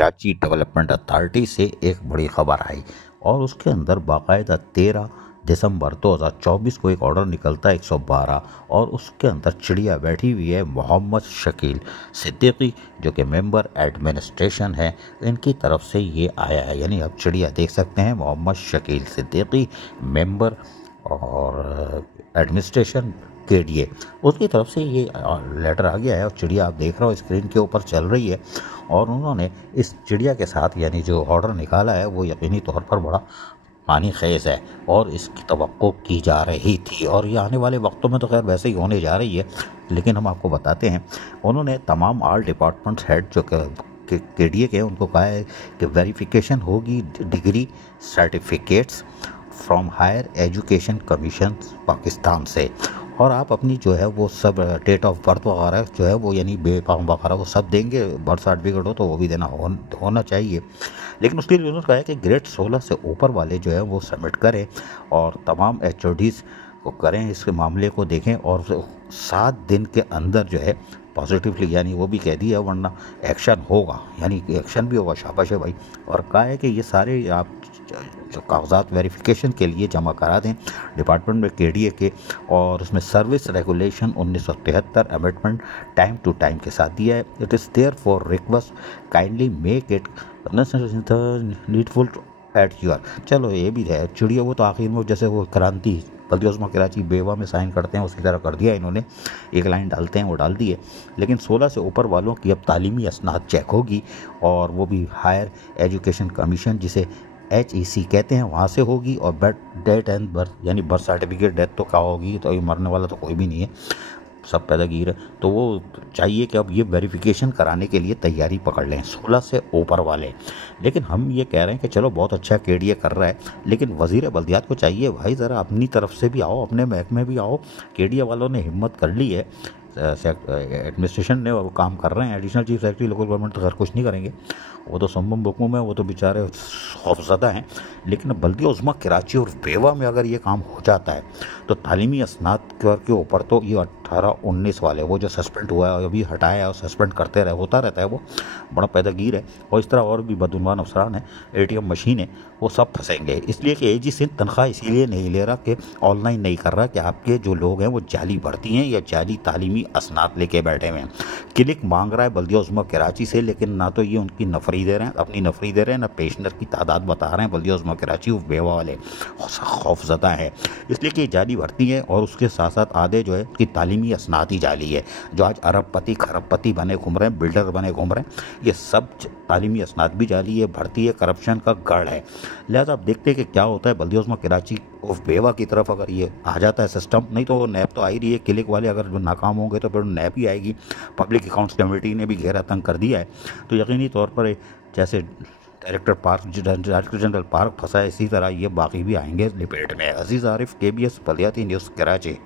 Karachi development authority से एक बड़ी खबर आई और उसके अंदर बाकायदा 13 दिसंबर 2024 को एक ऑर्डर निकलता है 112 और उसके अंदर चिड़िया बैठी हुई है मोहम्मद शकील सिद्दीकी जो कि मेंबर एडमिनिस्ट्रेशन है। इनकी तरफ से ये आया है, यानी आप चिड़िया देख सकते हैं मोहम्मद शकील सिद्दीकी मेंबर और एडमिनिस्ट्रेशन KDA, उसकी तरफ से ये लेटर आ गया है और चिड़िया आप देख रहे हो स्क्रीन के ऊपर चल रही है। और उन्होंने इस चिड़िया के साथ यानी जो ऑर्डर निकाला है वो यकीनी तौर पर बड़ा पानी खेज है और इसकी तवक्को की जा रही थी और ये आने वाले वक्तों में तो खैर वैसे ही होने जा रही है। लेकिन हम आपको बताते हैं, उन्होंने तमाम ऑल डिपार्टमेंट्स हेड जो KDA के उनको कहा है कि वेरिफिकेशन होगी degree certificates from higher education commission Pakistan से, और आप अपनी जो है वो सब डेट ऑफ बर्थ वगैरह जो है वो यानी बेफाम वगैरह वो सब देंगे। बर्थ सर्टिफिकेट हो तो वो भी देना होना चाहिए। लेकिन उसके लिए उन्होंने कहा है कि ग्रेड 16 से ऊपर वाले जो है वो सबमिट करें और तमाम HODs को करें, इसके मामले को देखें और 7 दिन के अंदर जो है पॉजिटिवली, यानी वो भी कह दिया वरना एक्शन होगा, यानी एक्शन भी होगा। शाबाश है भाई। और कहा है कि ये सारे आप जो कागजात वेरिफिकेशन के लिए जमा करा दें डिपार्टमेंट में KDA के, और उसमें service regulation 1973 amendment time to time के साथ दिया है। It is there for request kindly make it needful at your. चलो ये भी है चिड़िया, वो तो आखिर में जैसे वो क्रांति बल्दियोज़मा कराची बेवा में साइन करते हैं उसी तरह कर दिया इन्होंने, एक लाइन डालते हैं वो डाल दी है। लेकिन 16 से ऊपर वालों की अब तालीमी असनाद चेक होगी और वो भी हायर एजुकेशन कमीशन जिसे HEC कहते हैं वहाँ से होगी, और डेट एंड बर्थ यानी बर्थ सर्टिफिकेट डेथ तो क्या होगी, तो ये मरने वाला तो कोई भी नहीं है, सब पैदागीर है। तो वो चाहिए कि अब ये वेरिफिकेशन कराने के लिए तैयारी पकड़ लें 16 से ऊपर वाले। लेकिन हम ये कह रहे हैं कि चलो बहुत अच्छा KDA कर रहा है, लेकिन वज़ीर बल्दियात को चाहिए भाई ज़रा अपनी तरफ से भी आओ, अपने महकमे भी आओ। KDA वालों ने हिम्मत कर ली है, एडमिनिस्ट्रेशन ने वो काम कर रहे हैं। Additional chief secretary local government तो खैर कुछ नहीं करेंगे, वो तो सम्मम बुकमुम है, वो तो बेचारे खौफज़दा हैं। लेकिन बल्दिया-उज़्मा कराची और बेवा में अगर ये काम हो जाता है तो तालीमी असनाद के ऊपर तो ये 18-19 वाले वो जो सस्पेंड हुआ है अभी हटाया और सस्पेंड करते रहे होता रहता है, वो बड़ा पैदागीर है। और इस तरह और भी बदउनवान अफसरान हैं, ATM मशीन है, वो सब फंसेंगे। इसलिए कि AG सिंध तनख्वाह इसीलिए नहीं ले रहा कि ऑनलाइन नहीं कर रहा कि आपके जो लोग हैं वो जाली भर्ती हैं या जाली तालीमी असनाद लेके बैठे हुए हैं। क्लिक मांग रहा है बल्दिया-उज़्मा कराची से, लेकिन ना तो ये उनकी नफरी दे रहे हैं, अपनी नफरी दे रहे हैं, ना पेशनर की तादाद बता रहे हैं। बल्दिया-उज़्मा कराची और बेवा वाले खौफज़दा है इसलिए कि जाली भर्ती है और उसके साथ साथ आधे जो है कि तालीमी असनाद ही जाली है। जो आज अरबपति खरबपति बने घूम रहे हैं, बिल्डर बने घूम रहे हैं, ये सब तालीमी असनाद भी जाली है, भर्ती है, करप्शन का गढ़ है। लिहाजा आप देखते हैं कि क्या होता है बल्दिया-उज़्मा कराची और बेवा की तरफ अगर ये आ जाता है सिस्टम। नहीं तो नैब तो आ ही रही है, क्लिक वाले अगर जो नाकाम होंगे तो फिर नैब ही आएगी। पब्लिक अकाउंट्स कमेटी ने भी घेरा तंग कर दिया है। तो यकीनी तौर पर जैसे डायरेक्टर जनरल पार्क फंसा है, इसी तरह ये बाकी भी आएंगे लपेट में। अजीज़ आरिफ, KBS बल्दियाती न्यूज़ कराची।